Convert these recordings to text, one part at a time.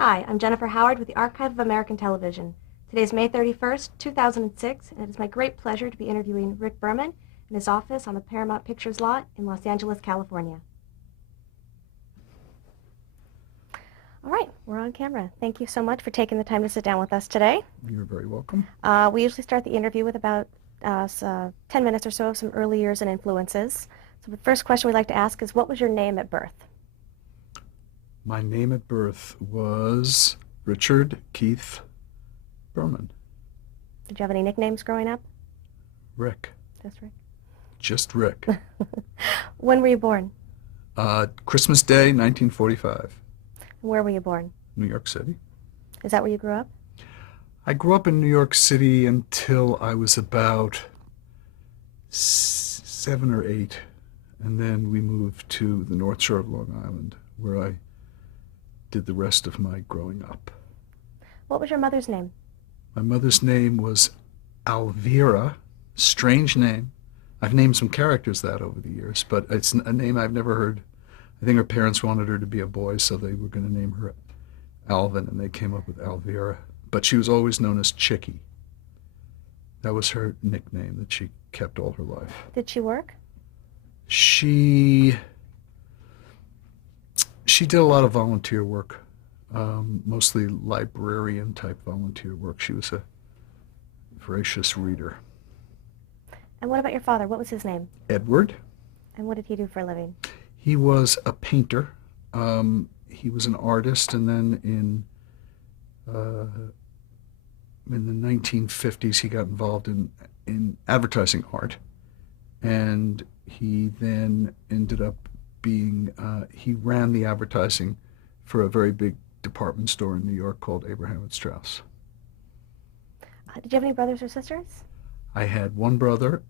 Hi, I'm Jennifer Howard with the Archive of American Television. Today is May 31st, 2006, and it is my great pleasure to be interviewing Rick Berman in his office on the Paramount Pictures lot in Los Angeles, California. All right, we're on camera. Thank you so much for taking the time to sit down with us today. You're very welcome. We usually start the interview with about 10 minutes or so of some early years and influences. So the first question we'd like to ask is, what was your name at birth? My name at birth was Richard Keith Berman. Did you have any nicknames growing up? Rick. Just Rick. Just Rick. When were you born? Christmas Day, 1945, Where were you born? New York City. Is that where you grew up? I grew up in New York City until I was about 7 or 8, and then we moved to the North Shore of Long Island, where I did the rest of my growing up. What was your mother's name? My mother's name was Alvira. Strange name. I've named some characters that over the years, but it's a name I've never heard. I think her parents wanted her to be a boy, so they were going to name her Alvin, and they came up with Alvira. But she was always known as Chicky. That was her nickname that she kept all her life. Did she work? She did a lot of volunteer work, mostly librarian-type volunteer work. She was a voracious reader. And what about your father? What was his name? Edward. And what did he do for a living? He was a painter. He was an artist, and then in the 1950s he got involved in advertising art, and he then ended up being he ran the advertising for a very big department store in New York called Abraham and Straus. Did you have any brothers or sisters? I had one brother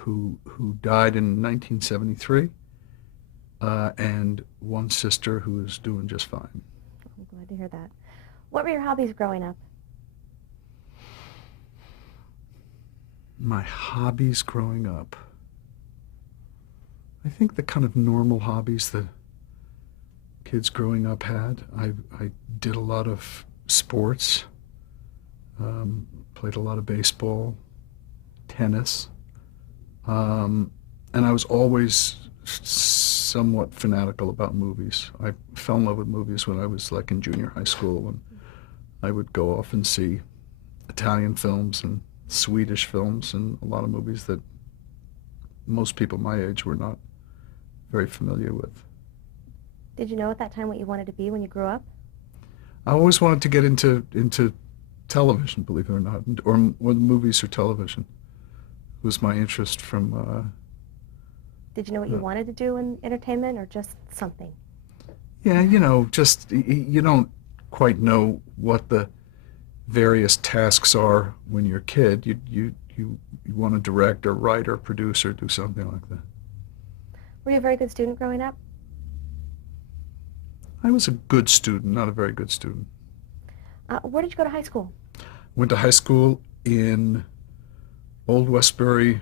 who died in 1973, and one sister who is doing just fine. I'm glad to hear that. What were your hobbies growing up? My hobbies growing up. I think the kind of normal hobbies that kids growing up had. I did a lot of sports, played a lot of baseball, tennis, and I was always somewhat fanatical about movies. I fell in love with movies when I was like in junior high school, and I would go off and see Italian films and Swedish films and a lot of movies that most people my age were not very familiar with. Did you know at that time what you wanted to be when you grew up? I always wanted to get into television, believe it or not, or movies or television. It was my interest from. Did you know what you wanted to do in entertainment, or just something? Yeah, just you don't quite know what the various tasks are when you're a kid. You want to direct or write or produce or do something like that. Were you a very good student growing up? I was a good student, not a very good student. Where did you go to high school? Went to high school in Old Westbury,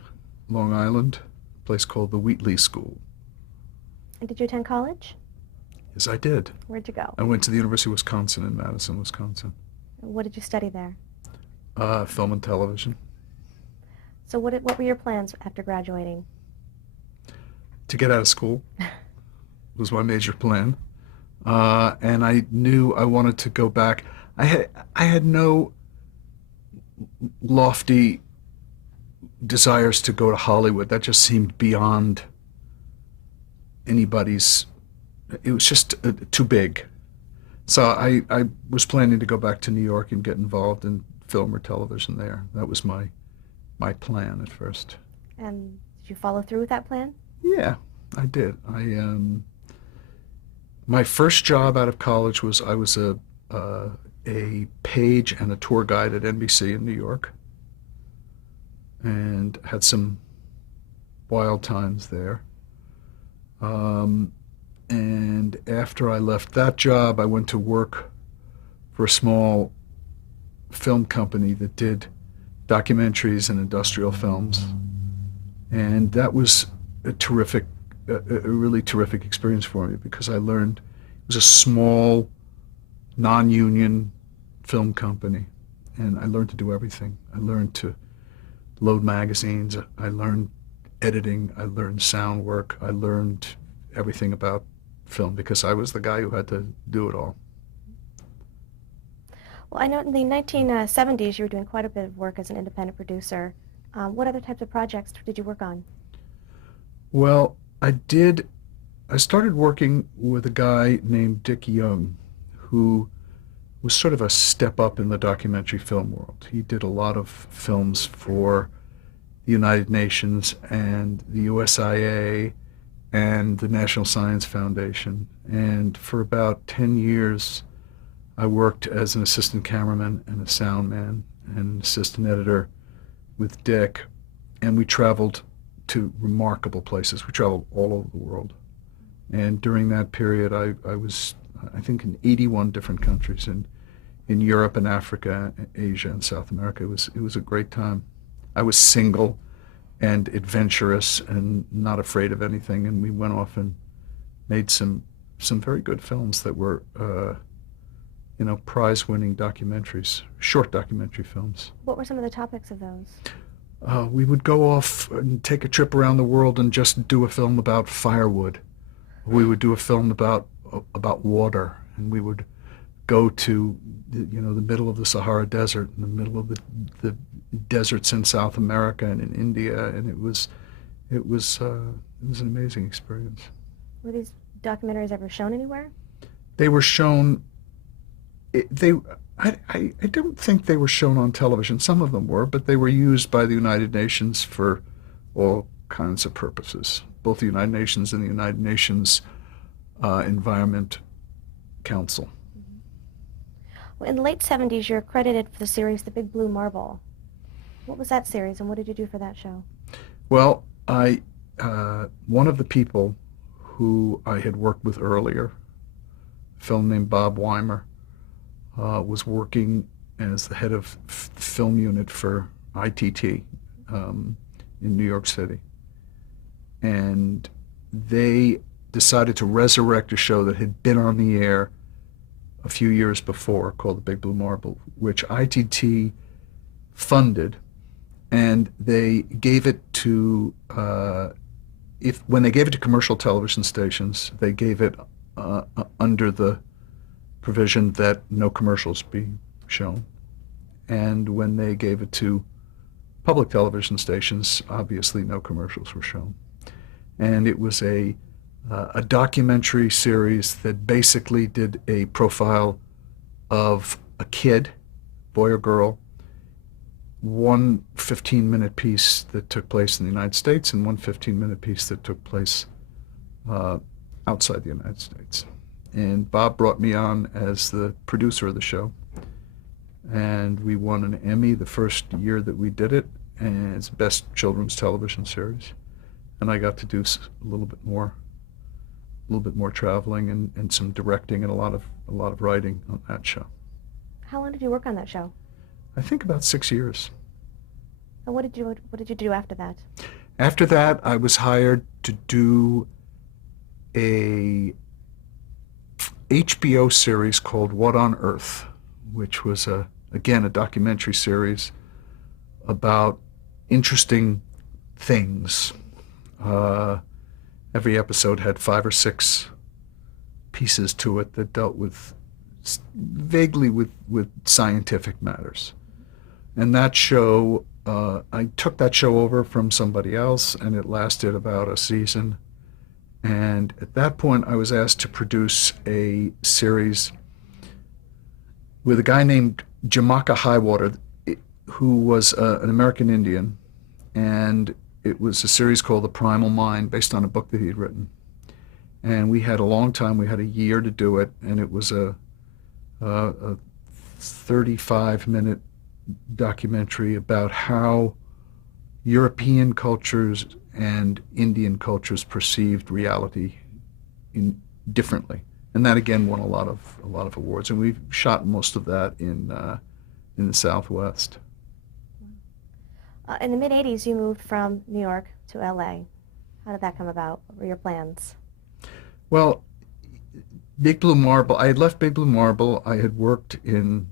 Long Island, a place called the Wheatley School. And did you attend college? Yes, I did. Where'd you go? I went to the University of Wisconsin in Madison, Wisconsin. What did you study there? Film and television. So what were your plans after graduating? To get out of school was my major plan. And I knew I wanted to go back. I had no lofty desires to go to Hollywood. That just seemed beyond anybody's. It was just too big. So I was planning to go back to New York and get involved in film or television there. That was my plan at first. And did you follow through with that plan? Yeah, I did. My first job out of college was I was a page and a tour guide at NBC in New York, and had some wild times there. And after I left that job, I went to work for a small film company that did documentaries and industrial films. And that was a really terrific experience for me, because I learned it was a small non-union film company, and I learned to do everything. I learned to load magazines. I learned editing. I learned sound work. I learned everything about film because I was the guy who had to do it all. Well, I know in the 1970s you were doing quite a bit of work as an independent producer. What other types of projects did you work on? Well, I started working with a guy named Dick Young, who was sort of a step up in the documentary film world. He did a lot of films for the United Nations and the USIA and the National Science Foundation. And for about 10 years, I worked as an assistant cameraman and a sound man and an assistant editor with Dick, and we traveled to remarkable places. We traveled all over the world. And during that period, I was, I think, in 81 different countries in Europe and Africa, Asia and South America. It was a great time. I was single and adventurous and not afraid of anything, and we went off and made some very good films that were prize-winning documentaries, short documentary films. What were some of the topics of those? We would go off and take a trip around the world and just do a film about firewood. We would do a film about water, and we would go to the middle of the Sahara Desert, in the middle of the deserts in South America and in India, and it was an amazing experience. Were these documentaries ever shown anywhere? They were shown. I don't think they were shown on television. Some of them were, but they were used by the United Nations for all kinds of purposes. Both the United Nations and the United Nations Environment Council. Well, in the late 70s, you're credited for the series The Big Blue Marble. What was that series, and what did you do for that show? Well, one of the people who I had worked with earlier, a film named Bob Weimer, was working as the head of film unit for ITT in New York City. And they decided to resurrect a show that had been on the air a few years before called The Big Blue Marble, which ITT funded, and they gave it to, when they gave it to commercial television stations, they gave it under the provision that no commercials be shown. And when they gave it to public television stations, obviously no commercials were shown. And it was a documentary series that basically did a profile of a kid, boy or girl, one 15-minute piece that took place in the United States and one 15-minute piece that took place outside the United States. And Bob brought me on as the producer of the show, and we won an Emmy the first year that we did it, and it's best children's television series. And I got to do a little bit more traveling and some directing and a lot of writing on that show. How long did you work on that show? I think about 6 years. And what did you do after that? After that, I was hired to do a HBO series called What on Earth, which was again a documentary series about interesting things. Every episode had 5 or 6 pieces to it that dealt with vaguely with scientific matters. And that show, I took that show over from somebody else, and it lasted about a season. And at that point, I was asked to produce a series with a guy named Jamaica Highwater, who was an American Indian, and it was a series called The Primal Mind, based on a book that he had written. And we had a long time, we had a year to do it, and it was a 35-minute documentary about how European cultures and Indian cultures perceived reality differently. And that again won a lot of awards, and we shot most of that in the Southwest. In the mid-'80s, you moved from New York to LA. How did that come about? What were your plans? Well, Big Blue Marble. I had left Big Blue Marble. I had worked in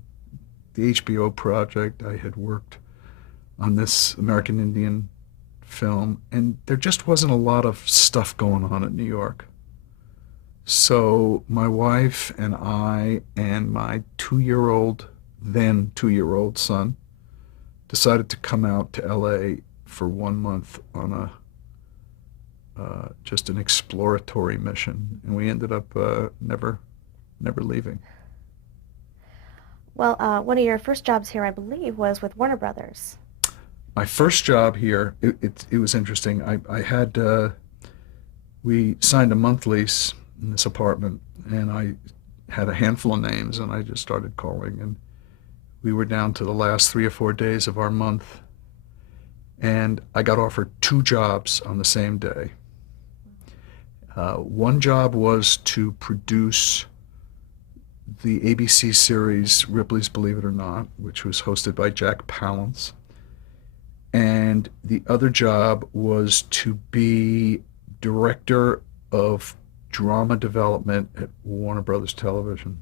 the HBO project. I had worked on this American Indian film, and there just wasn't a lot of stuff going on in New York. So my wife and I and my 2-year-old, then 2-year-old son decided to come out to LA for 1 month on a just an exploratory mission, and we ended up never leaving. Well, one of your first jobs here, I believe, was with Warner Brothers. My first job here, it was interesting. I had we signed a month lease in this apartment, and I had a handful of names, and I just started calling, and we were down to the last 3 or 4 days of our month, and I got offered two jobs on the same day. One job was to produce the ABC series Ripley's Believe It or Not, which was hosted by Jack Palance. And the other job was to be director of drama development at Warner Brothers Television.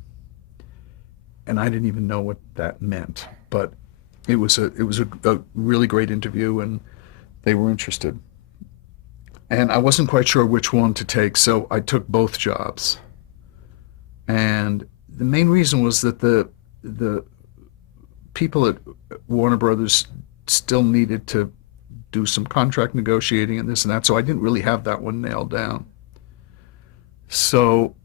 And I didn't even know what that meant, but it was a really great interview, and they were interested. And I wasn't quite sure which one to take, so I took both jobs. And the main reason was that the people at Warner Brothers still needed to do some contract negotiating and this and that, so I didn't really have that one nailed down. So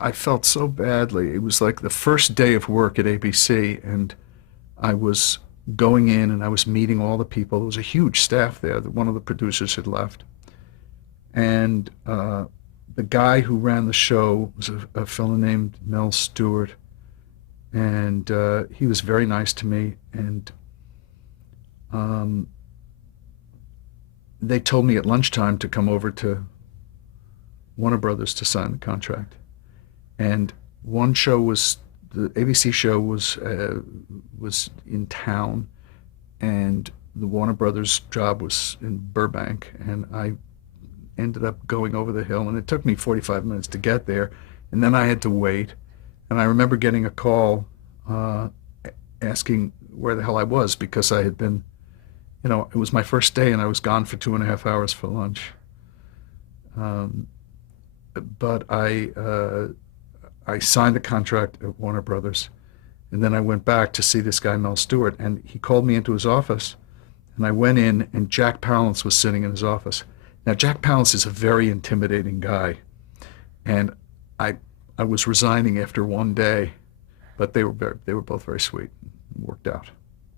I felt so badly. It was like the first day of work at ABC, and I was going in and I was meeting all the people. There was a huge staff there. One of the producers had left. And the guy who ran the show was a fellow named Mel Stewart, and he was very nice to me. And um, they told me at lunchtime to come over to Warner Brothers to sign the contract. And one show was the ABC show was in town, and the Warner Brothers job was in Burbank, and I ended up going over the hill, and it took me 45 minutes to get there, and then I had to wait. And I remember getting a call asking where the hell I was, because I had been, it was my first day, and I was gone for 2.5 hours for lunch. Um, but I signed the contract at Warner Brothers, and then I went back to see this guy Mel Stewart, and he called me into his office, and I went in, and Jack Palance was sitting in his office. Now, Jack Palance is a very intimidating guy, and I I was resigning after one day, but they were both very sweet. It worked out.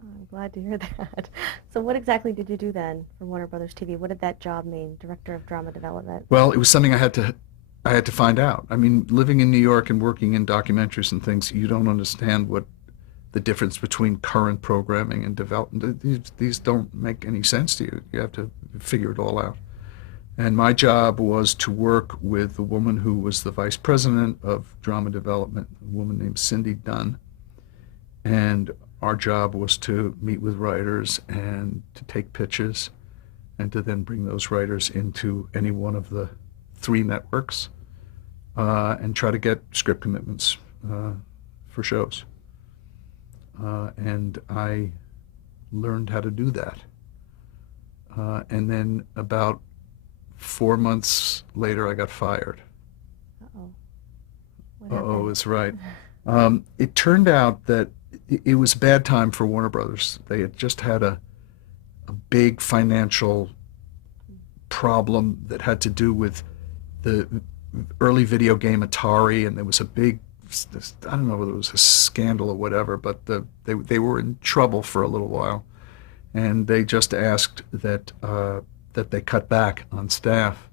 Oh, I'm glad to hear that. So what exactly did you do then for Warner Brothers TV? What did that job mean, Director of Drama Development? Well, it was something I had to find out. I mean, living in New York and working in documentaries and things, you don't understand what the difference between current programming and development. These don't make any sense to you. You have to figure it all out. And my job was to work with the woman who was the vice president of drama development, a woman named Cindy Dunn. And our job was to meet with writers and to take pitches and to then bring those writers into any one of the three networks and try to get script commitments for shows. And I learned how to do that. And then about 4 months later, I got fired. Uh-oh. What Uh-oh happened? is right. It turned out that it was a bad time for Warner Brothers. They had just had a big financial problem that had to do with the early video game Atari, and there was a big, I don't know whether it was a scandal or whatever, but they were in trouble for a little while, and they just asked that they cut back on staff,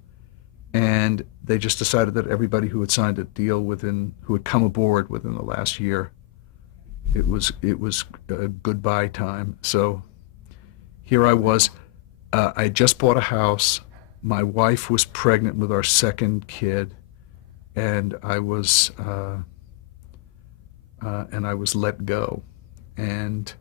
and they just decided that everybody who had signed a deal who had come aboard within the last year, it was a goodbye time. So here I was. I just bought a house. My wife was pregnant with our second kid, and I was let go. And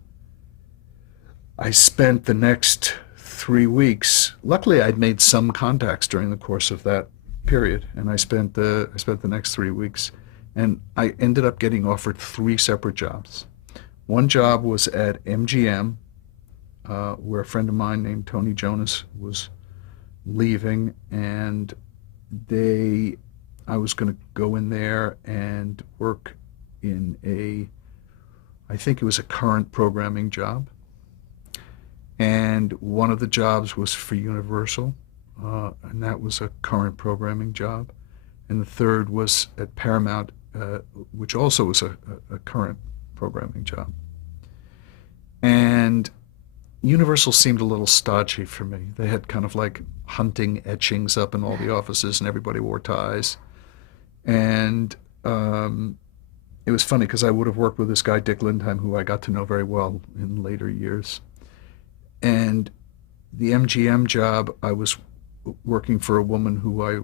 I spent the next 3 weeks. Luckily, I'd made some contacts during the course of that period, and I spent the next 3 weeks And I ended up getting offered three separate jobs. One job was at MGM, where a friend of mine named Tony Jonas was leaving, and they, I was going to go in there and work in I think it was a current programming job. And one of the jobs was for Universal, and that was a current programming job. And the third was at Paramount, which also was a current programming job. And Universal seemed a little stodgy for me. They had kind of like hunting etchings up in all the offices, and everybody wore ties. And it was funny because I would have worked with this guy, Dick Lindheim, who I got to know very well in later years. And the MGM job, I was working for a woman who I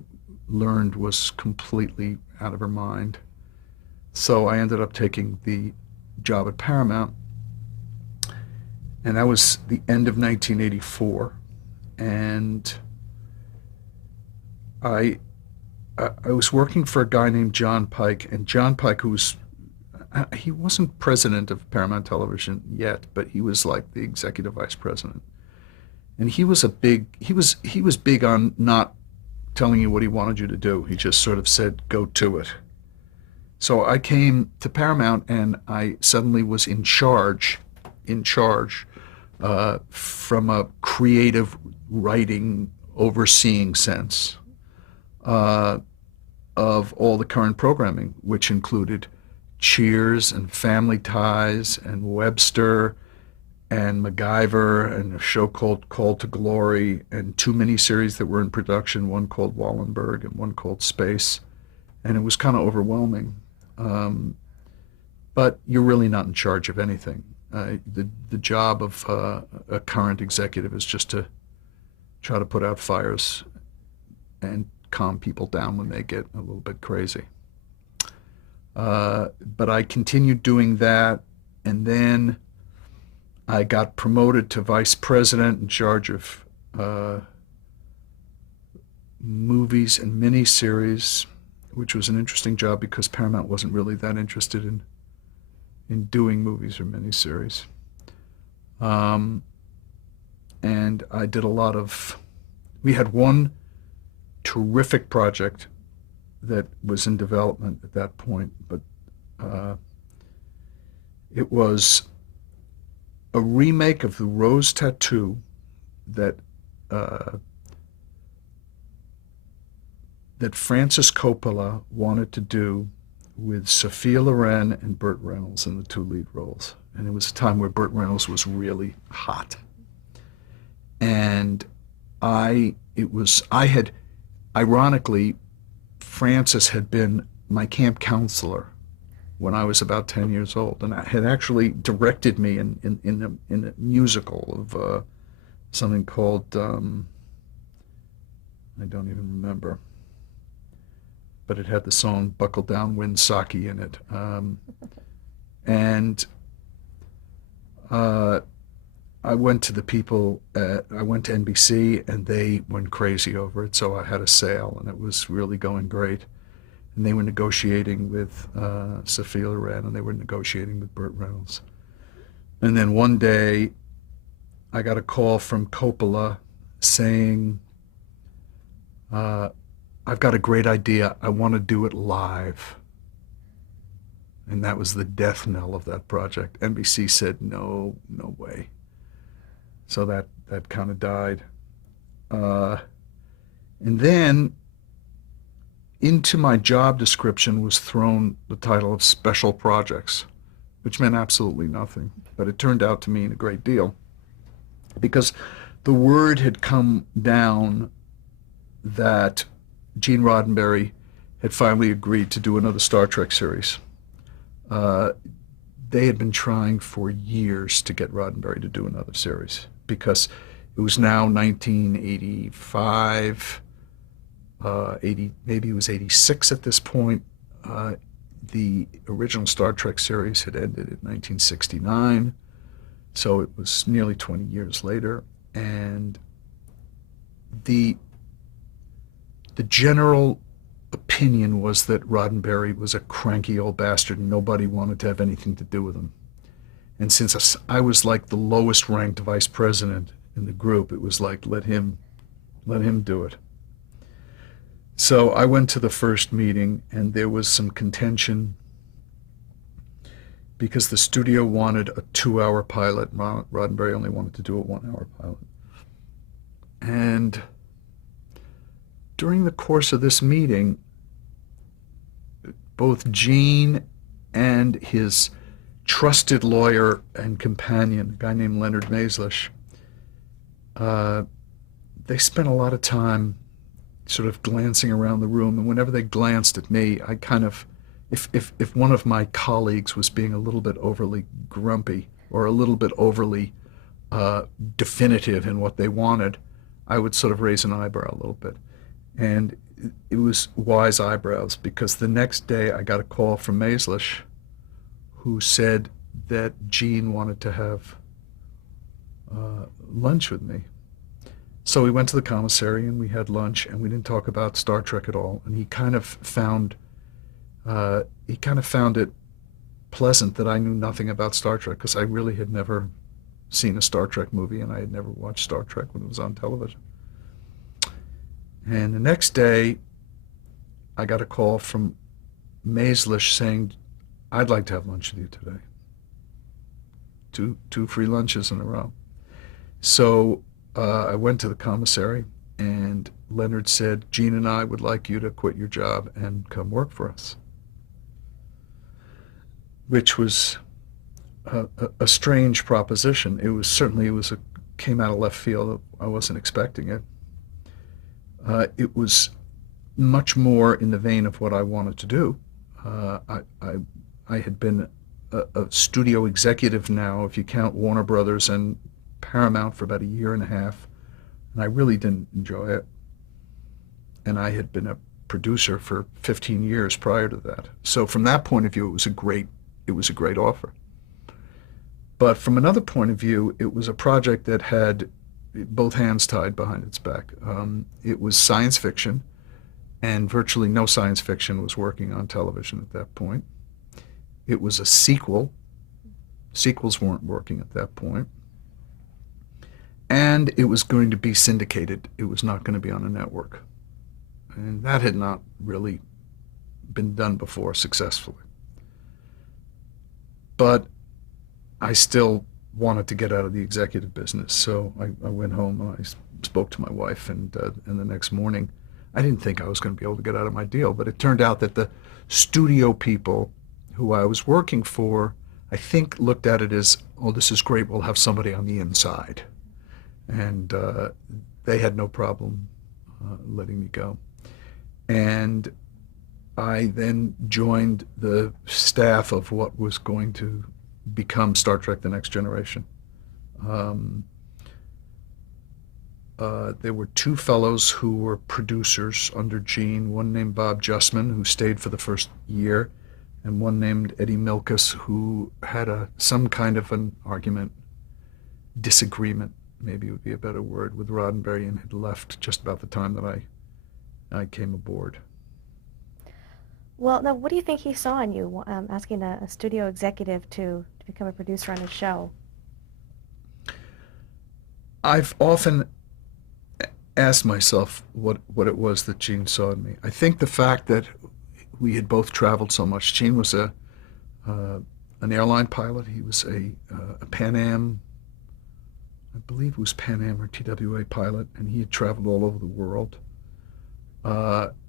learned was completely out of her mind. So I ended up taking the job at Paramount, and that was the end of 1984. And I I was working for a guy named John Pike, and John Pike, he wasn't president of Paramount Television yet, but he was like the executive vice president. And he was big on not telling you what he wanted you to do. He just sort of said, go to it. So I came to Paramount, and I suddenly was in charge from a creative writing overseeing sense of all the current programming, which included Cheers and Family Ties and Webster and MacGyver and a show called Call to Glory and two miniseries that were in production, one called Wallenberg and one called Space. And it was kind of overwhelming. But you're really not in charge of anything. The job of a current executive is just to try to put out fires and calm people down when they get a little bit crazy. But I continued doing that, and then I got promoted to vice president in charge of movies and miniseries, which was an interesting job because Paramount wasn't really that interested in doing movies or miniseries. And I did a lot of, we had one terrific project that was in development at that point, but it was a remake of The Rose Tattoo that that Francis Coppola wanted to do with Sophia Loren and Burt Reynolds in the two lead roles. And it was a time where Burt Reynolds was really hot. And ironically, Francis had been my camp counselor when I was about 10 years old, and had actually directed me in a musical of something called, I don't even remember, but it had the song Buckle Down Wind Saki in it. And I went to I went to NBC, and they went crazy over it, so I had a sale, and it was really going great. And they were negotiating with Sophia Loren, and they were negotiating with Burt Reynolds. And then one day, I got a call from Coppola saying, I've got a great idea. I want to do it live. And that was the death knell of that project. NBC said, no, no way. So that kind of died. And then into my job description was thrown the title of Special Projects, which meant absolutely nothing. But it turned out to mean a great deal, because the word had come down that Gene Roddenberry had finally agreed to do another Star Trek series. They had been trying for years to get Roddenberry to do another series, because it was now 1985, 80, maybe it was 86 at this point. The original Star Trek series had ended in 1969, so it was nearly 20 years later, and the general opinion was that Roddenberry was a cranky old bastard and nobody wanted to have anything to do with him. And since I was like the lowest ranked vice president in the group, it was like, let him do it. So I went to the first meeting, and there was some contention because the studio wanted a 2-hour pilot. Roddenberry only wanted to do a 1-hour pilot. And during the course of this meeting, both Gene and his trusted lawyer and companion, a guy named Leonard Maeslish, they spent a lot of time sort of glancing around the room, and whenever they glanced at me, I kind of, if one of my colleagues was being a little bit overly grumpy or a little bit overly definitive in what they wanted, I would sort of raise an eyebrow a little bit. And it was wise eyebrows, because the next day I got a call from Maeslish, who said that Gene wanted to have lunch with me. So we went to the commissary and we had lunch, and we didn't talk about Star Trek at all. And he kind of found it pleasant that I knew nothing about Star Trek, because I really had never seen a Star Trek movie, and I had never watched Star Trek when it was on television. And the next day, I got a call from Maeslish saying, "I'd like to have lunch with you today." Two free lunches in a row. So I went to the commissary, and Leonard said, "Gene and I would like you to quit your job and come work for us," which was a strange proposition. It was certainly, came out of left field. I wasn't expecting it. It was much more in the vein of what I wanted to do. I had been a studio executive now, if you count Warner Brothers and Paramount, for about a year and a half, and I really didn't enjoy it. And I had been a producer for 15 years prior to that. So from that point of view, it was a great offer. But from another point of view, it was a project that had both hands tied behind its back. It was science fiction, and virtually no science fiction was working on television at that point. It was a sequel. Sequels weren't working at that point. And it was going to be syndicated. It was not going to be on a network. And that had not really been done before successfully. But I still wanted to get out of the executive business, so I went home and I spoke to my wife, and the next morning, I didn't think I was going to be able to get out of my deal, but it turned out that the studio people who I was working for, I think, looked at it as, "Oh, this is great, we'll have somebody on the inside." And they had no problem letting me go. And I then joined the staff of what was going to become Star Trek: The Next Generation. There were two fellows who were producers under Gene, one named Bob Justman, who stayed for the first year, and one named Eddie Milkus, who had some kind of an argument, disagreement, maybe would be a better word, with Roddenberry, and had left just about the time that I came aboard. Well, now, what do you think he saw in you, asking a studio executive to become a producer on his show? I've often asked myself what it was that Gene saw in me. I think the fact that we had both traveled so much. Gene was an airline pilot. He was a Pan Am, I believe it was Pan Am or TWA pilot, and he had traveled all over the world.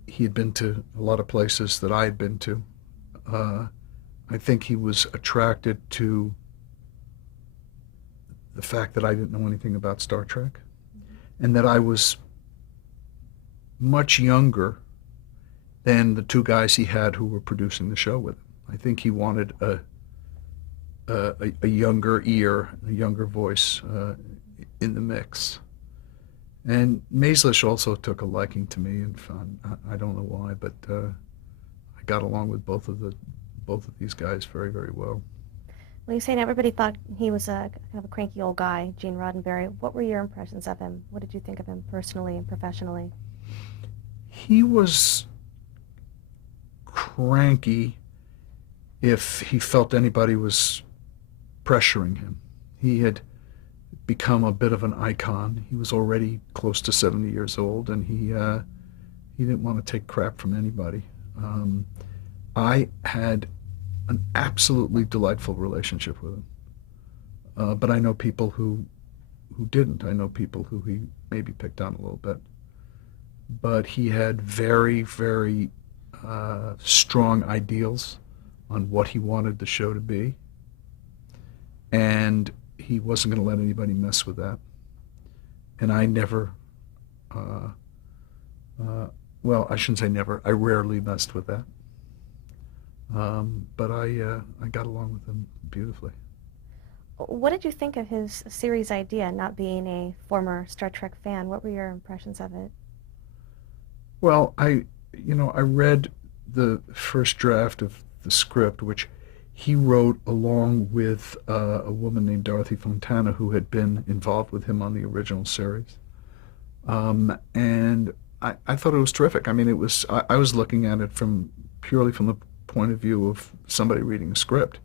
He had been to a lot of places that I had been to. I think he was attracted to the fact that I didn't know anything about Star Trek, and that I was much younger than the two guys he had who were producing the show with him. I think he wanted a younger ear, a younger voice in the mix. And Maeslish also took a liking to me, and I don't know why, but I got along with both of these guys very, very well. Well, you're saying everybody thought he was a kind of a cranky old guy, Gene Roddenberry. What were your impressions of him? What did you think of him personally and professionally? He was cranky if he felt anybody was pressuring him. He had become a bit of an icon. He was already close to 70 years old, and he didn't want to take crap from anybody. I had an absolutely delightful relationship with him, but I know people who didn't. I know people who he maybe picked on a little bit, but he had very, very strong ideals on what he wanted the show to be, and he wasn't going to let anybody mess with that. And I never, uh, well, I shouldn't say never. I rarely messed with that. But I got along with him beautifully. What did you think of his series idea, not being a former Star Trek fan? What were your impressions of it? Well, I read the first draft of the script, which he wrote along with a woman named Dorothy Fontana, who had been involved with him on the original series. And I thought it was terrific. I mean, I was looking at it purely from the point of view of somebody reading a script.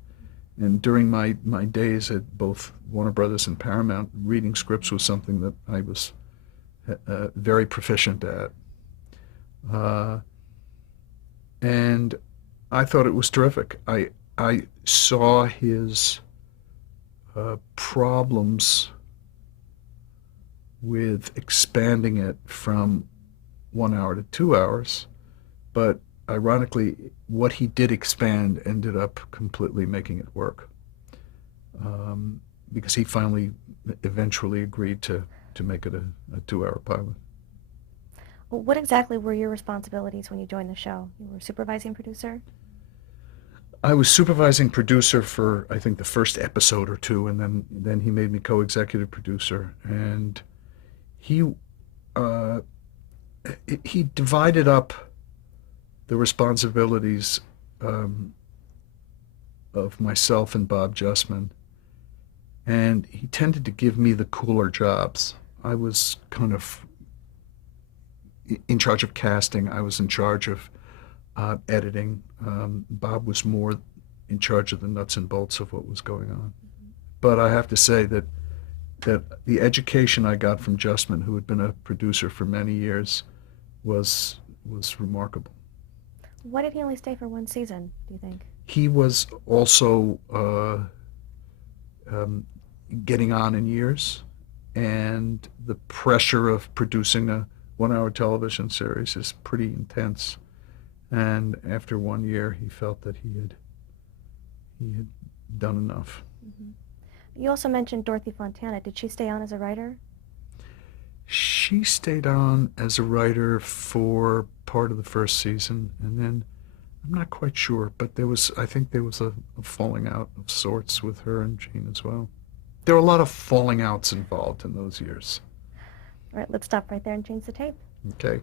And during my days at both Warner Brothers and Paramount, reading scripts was something that I was very proficient at. Uh, and I thought it was terrific. I saw his problems with expanding it from 1 hour to 2 hours, but ironically, what he did expand ended up completely making it work, because he finally eventually agreed to make it a 2 hour pilot. What exactly were your responsibilities when you joined the show? You were supervising producer? I was supervising producer for I think the first episode or two, and then he made me co-executive producer, and he uh, he divided up the responsibilities um, of myself and Bob Justman, and he tended to give me the cooler jobs. I was kind of in charge of casting. I was in charge of editing. Bob was more in charge of the nuts and bolts of what was going on. But I have to say that the education I got from Justman, who had been a producer for many years, was remarkable. Why did he only stay for one season, do you think? He was also um, getting on in years, and the pressure of producing a 1 hour television series is pretty intense. And after 1 year, he felt that he had done enough. Hmm. You also mentioned Dorothy Fontana. Did she stay on as a writer? She stayed on as a writer for part of the first season, and then I'm not quite sure, but I think there was a falling out of sorts with her and Gene as well. There were a lot of falling outs involved in those years. All right, let's stop right there and change the tape. Okay.